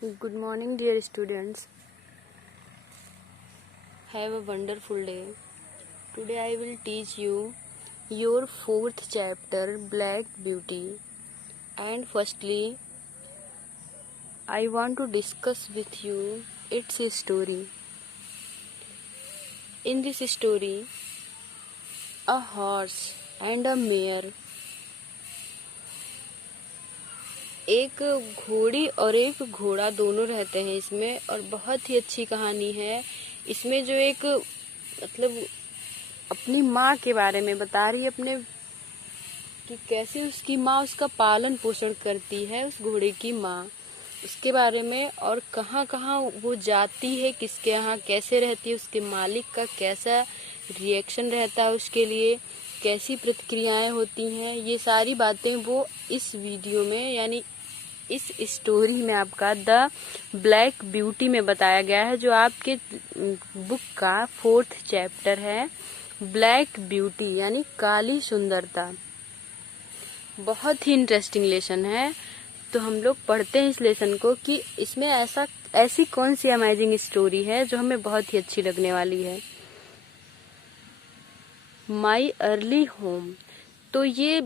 Good morning, dear students. Have a wonderful day. Today I will teach you your fourth chapter, Black Beauty. And firstly, I want to discuss with you its story. In this story, a horse and a mare, एक घोड़ी और एक घोड़ा दोनों रहते हैं इसमें, और बहुत ही अच्छी कहानी है। इसमें जो एक मतलब अपनी माँ के बारे में बता रही है, अपने कि कैसे उसकी माँ उसका पालन पोषण करती है, उस घोड़े की माँ, उसके बारे में, और कहाँ कहाँ वो जाती है, किसके यहाँ कैसे रहती है, उसके मालिक का कैसा रिएक्शन रहता है उसके लिए, कैसी प्रतिक्रियाएं होती हैं, ये सारी बातें वो इस वीडियो में यानी इस स्टोरी में आपका द ब्लैक ब्यूटी में बताया गया है, जो आपके बुक का फोर्थ चैप्टर है, ब्लैक ब्यूटी यानी काली सुंदरता। बहुत ही इंटरेस्टिंग लेसन है। तो हम लोग पढ़ते हैं इस लेसन को कि इसमें ऐसी कौन सी अमेजिंग स्टोरी है जो हमें बहुत ही अच्छी लगने वाली है। My early home. तो ये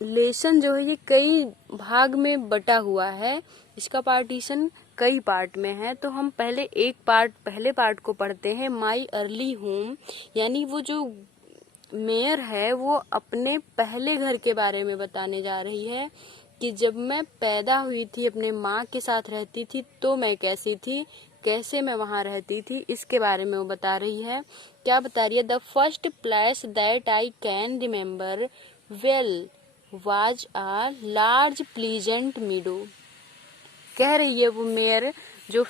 लेसन जो है ये कई भाग में बटा हुआ है, इसका पार्टीशन कई पार्ट में है। तो हम पहले पहले पार्ट को पढ़ते हैं। माई अर्ली होम यानी वो जो मेयर है वो अपने पहले घर के बारे में बताने जा रही है कि जब मैं पैदा हुई थी, अपने माँ के साथ रहती थी, तो मैं कैसी थी, कैसे मैं वहाँ रहती थी, इसके बारे में वो बता रही है। क्या बता रही है? The first place that I can remember well was a large pleasant मीडो। कह रही है वो मेयर जो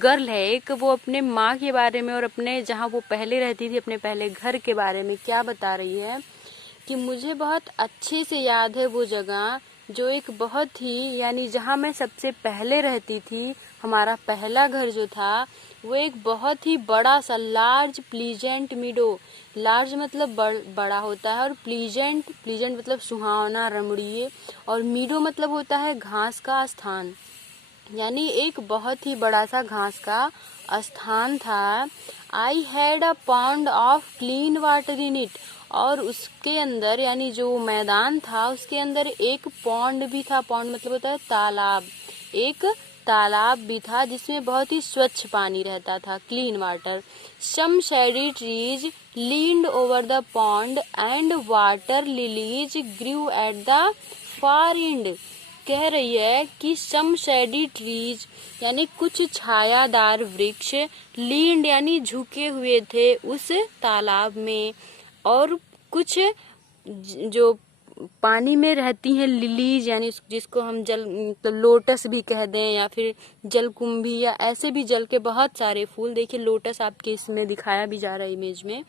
गर्ल है एक, वो अपने माँ के बारे में और अपने जहाँ वो पहले रहती थी, अपने पहले घर के बारे में क्या बता रही है कि मुझे बहुत अच्छे से याद है वो जगह, जो एक बहुत ही यानी जहाँ मैं सबसे पहले रहती थी, हमारा पहला घर जो था, वो एक बहुत ही बड़ा सा लार्ज प्लीजेंट मीडो। लार्ज मतलब बड़ा होता है, और प्लीजेंट मतलब सुहावना, रमणीय, और मीडो मतलब होता है घास का स्थान, यानी एक बहुत ही बड़ा सा घास का स्थान था। I had a pond of clean water in it. और उसके अंदर यानी जो मैदान था उसके अंदर एक पॉन्ड भी था। पॉन्ड मतलब होता है तालाब। एक तालाब भी था जिसमें बहुत ही स्वच्छ पानी रहता था, clean water. Some shady trees leaned over the pond and water lilies grew at the far end. कह रही है कि सम शेडी ट्रीज यानी कुछ छायादार वृक्ष, लींड यानी झुके हुए थे उस तालाब में, और कुछ जो पानी में रहती हैं लिलीज यानी जिसको हम जल तो लोटस भी कह दें, या फिर जलकुंभी, या ऐसे भी जल के बहुत सारे फूल। देखिए लोटस आपके इसमें दिखाया भी जा रहा है इमेज में।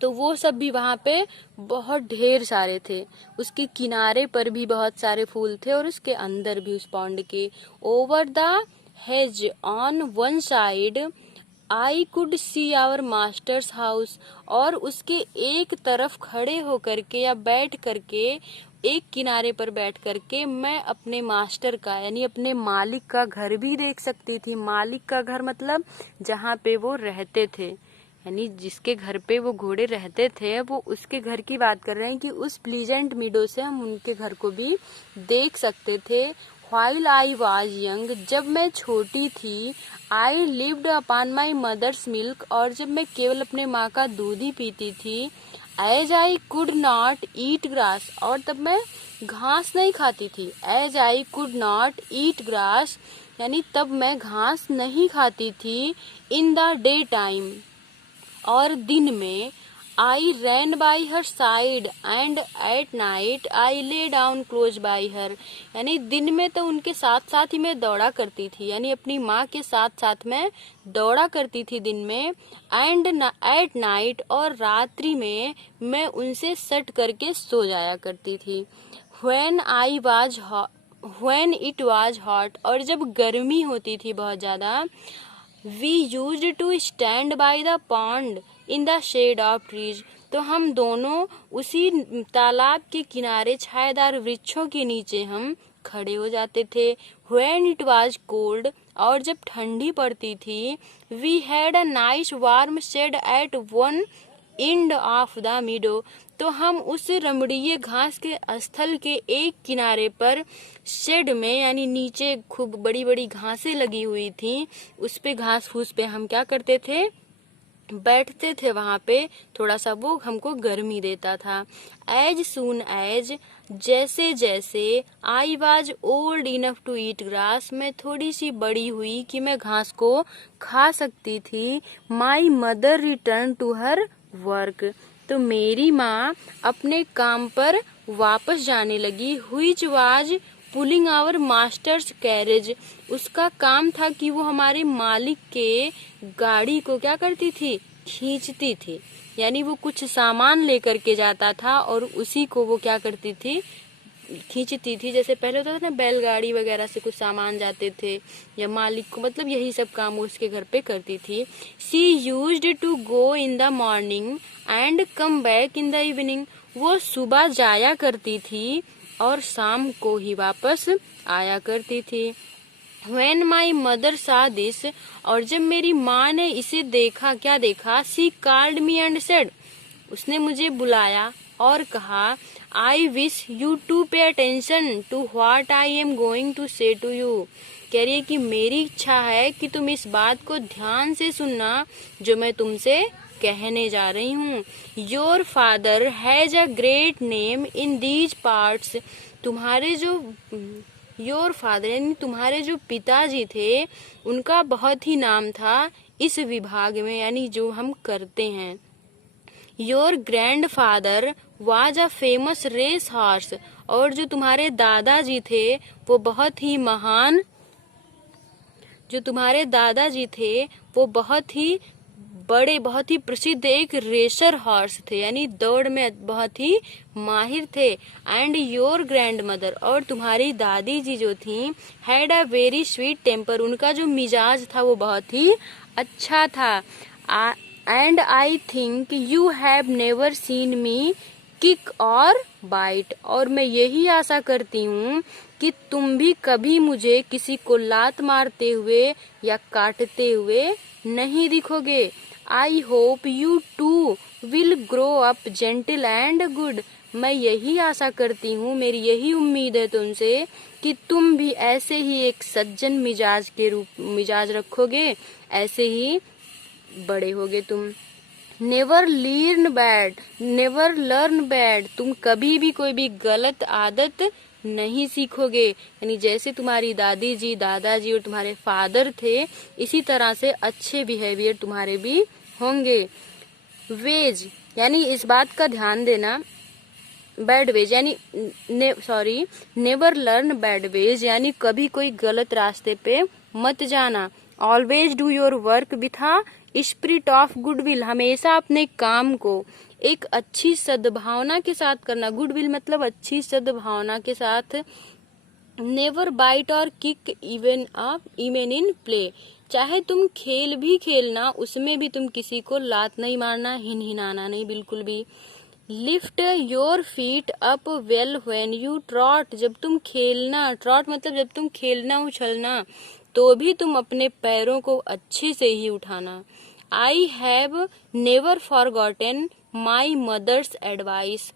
तो वो सब भी वहाँ पे बहुत ढेर सारे थे। उसके किनारे पर भी बहुत सारे फूल थे, और उसके अंदर भी उस पॉन्ड के। Over the hedge on one side I could see our master's house. और उसके एक तरफ खड़े होकर के या बैठ करके, एक किनारे पर बैठ करके मैं अपने मास्टर का यानी अपने मालिक का घर भी देख सकती थी। मालिक का घर मतलब जहाँ पे वो रहते थे, यानी जिसके घर पे वो घोड़े रहते थे, वो उसके घर की बात कर रहे हैं कि उस प्लीजेंट मीडो से हम उनके घर को भी देख सकते थे। While I was young, जब मैं छोटी थी, I lived upon my mother's milk, और जब मैं केवल अपने माँ का दूध ही पीती थी। As I could not eat grass, और तब मैं घास नहीं खाती थी। As I could not eat grass, यानी तब मैं घास नहीं खाती थी। In the daytime, और दिन में। I ran by her side and at night I lay down close by her. यानी दिन में तो उनके साथ साथ ही मैं दौड़ा करती थी, यानी अपनी माँ के साथ साथ मैं दौड़ा करती थी दिन में। एंड एट नाइट, और रात्रि में मैं उनसे सट करके सो जाया करती थी। व्हेन इट वाज हॉट, और जब गर्मी होती थी बहुत ज़्यादा। We used to stand by the pond in the shade of trees। तो हम दोनों उसी तालाब के किनारे छायादार वृक्षों के नीचे हम खड़े हो जाते थे। When it was cold, और जब ठंडी पड़ती थी, we had a nice warm shed at one end of the meadow, तो हम उस रमणीय घास के स्थल के एक किनारे पर शेड में, यानी नीचे खूब बड़ी बड़ी घासें लगी हुई थी, उस पे घास फूस पे हम क्या करते थे, बैठते थे वहां पे। थोड़ा सा वो हमको गर्मी देता था। एज सून एज, जैसे जैसे, I was old enough to eat grass, मैं थोड़ी सी बड़ी हुई कि मैं घास को खा सकती थी। My mother return to her work, तो मेरी माँ अपने काम पर वापस जाने लगी। Which was pulling our master's carriage, उसका काम था कि वो हमारे मालिक के गाड़ी को क्या करती थी, खींचती थी। यानी वो कुछ सामान लेकर के जाता था और उसी को वो क्या करती थी, खींचती थी। जैसे पहले होता था ना, बैलगाड़ी वगैरह से कुछ सामान जाते थे, या मालिक को, मतलब यही सब काम वो उसके घर पे करती थी। She used to go in the morning and come back in the evening, वो सुबह जाया करती थी और शाम को ही वापस आया करती थी। When my mother saw this, और जब मेरी माँ ने इसे देखा, क्या देखा, she called me and said, उसने मुझे बुलाया और कहा, I wish you to pay attention to what I am going to say to you, कह रही है कि मेरी इच्छा है कि तुम इस बात को ध्यान से सुनना जो मैं तुमसे कहने जा रही हूँ। Your father has a great name in these parts, तुम्हारे जो योर फादर यानी तुम्हारे जो पिताजी थे, उनका बहुत ही नाम था इस विभाग में, यानी जो हम करते हैं। Your grandfather was a famous race horse, और जो तुम्हारे दादाजी थे वो बहुत ही महान, जो तुम्हारे दादाजी थे वो बहुत ही बड़े, बहुत ही प्रसिद्ध एक रेसर हॉर्स थे, यानी दौड़ में बहुत ही माहिर थे। एंड योर ग्रैंड मदर, और तुम्हारी दादी जी जो थी, had a very sweet temper, उनका जो मिजाज था वो बहुत ही अच्छा था। And I think you have never seen me kick or bite, और मैं यही आशा करती हूँ कि तुम भी कभी मुझे किसी को लात मारते हुए या काटते हुए नहीं दिखोगे। I hope you too will grow up gentle and good, मैं यही आशा करती हूँ, मेरी यही उम्मीद है तुमसे कि तुम भी ऐसे ही एक सज्जन मिजाज रखोगे, ऐसे ही बड़े होगे तुम। नेवर लर्न बैड, तुम कभी भी कोई भी गलत आदत नहीं सीखोगे। यानी जैसे तुम्हारी दादी जी, दादाजी और तुम्हारे फादर थे, इसी तरह से अच्छे बिहेवियर तुम्हारे भी होंगे। वेज, यानी इस बात का ध्यान देना, बैड वेज यानी नेवर लर्न बैड वेज, यानी कभी कोई गलत रास्ते पे मत जाना। Always do your work with spirit of goodwill, हमेशा अपने काम को एक अच्छी सद्भावना के साथ करना। गुडविल मतलब अच्छी सद्भावना के साथ। नेवर बाइट और किक इवन इन प्ले, चाहे तुम खेल भी खेलना, उसमें भी तुम किसी को लात नहीं मारना, हिनहिनाना नहीं बिल्कुल भी। Lift your feet up well when you trout, जब तुम खेलना, ट्रॉट मतलब जब तुम खेलना उछलना, तो भी तुम अपने पैरों को अच्छे से ही उठाना। I have never forgotten my mother's advice,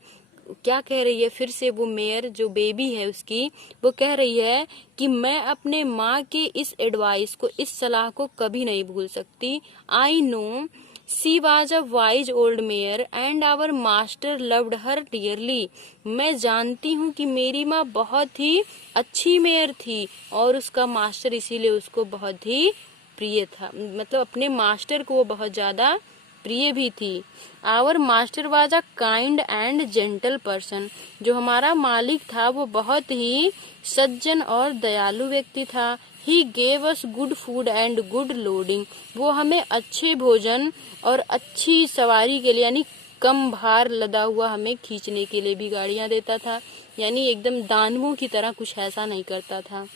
क्या कह रही है फिर से वो मेयर जो बेबी है उसकी, वो कह रही है कि मैं अपने माँ के इस एडवाइस को, इस सलाह को कभी नहीं भूल सकती। I know she was a wise old mare and our master loved her dearly, मैं जानती हूँ कि मेरी माँ बहुत ही अच्छी मेयर थी और उसका मास्टर इसीलिए उसको बहुत ही प्रिय था, मतलब अपने मास्टर को वो बहुत ज्यादा प्रिय भी थी। Our master was a kind and gentle person, जो हमारा मालिक था वो बहुत ही सज्जन और दयालु व्यक्ति था। He gave us good food and good loading, वो हमें अच्छे भोजन और अच्छी सवारी के लिए, यानी कम भार लदा हुआ हमें खींचने के लिए भी गाड़ियां देता था, यानी एकदम दानवों की तरह कुछ ऐसा नहीं करता था।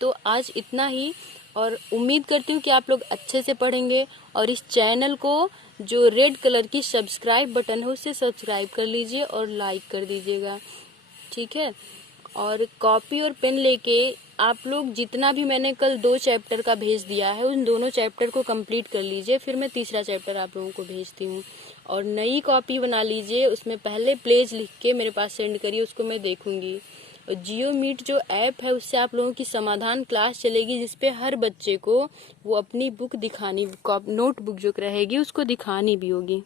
तो आज इतना ही, और उम्मीद करती हूँ कि आप लोग अच्छे से पढ़ेंगे, और इस चैनल को जो रेड कलर की सब्सक्राइब बटन है उससे सब्सक्राइब कर लीजिए और लाइक कर दीजिएगा, ठीक है। और कॉपी और पेन लेके आप लोग जितना भी मैंने कल 2 चैप्टर का भेज दिया है उन दोनों चैप्टर को कंप्लीट कर लीजिए, फिर मैं तीसरा चैप्टर आप लोगों को भेजती हूँ। और नई कॉपी बना लीजिए, उसमें पहले पेज लिख के मेरे पास सेंड करिए, उसको मैं देखूंगी। और जियो मीट जो ऐप है उससे आप लोगों की समाधान क्लास चलेगी, जिसपे हर बच्चे को वो अपनी बुक दिखानी, नोटबुक जो रहेगी उसको दिखानी भी होगी।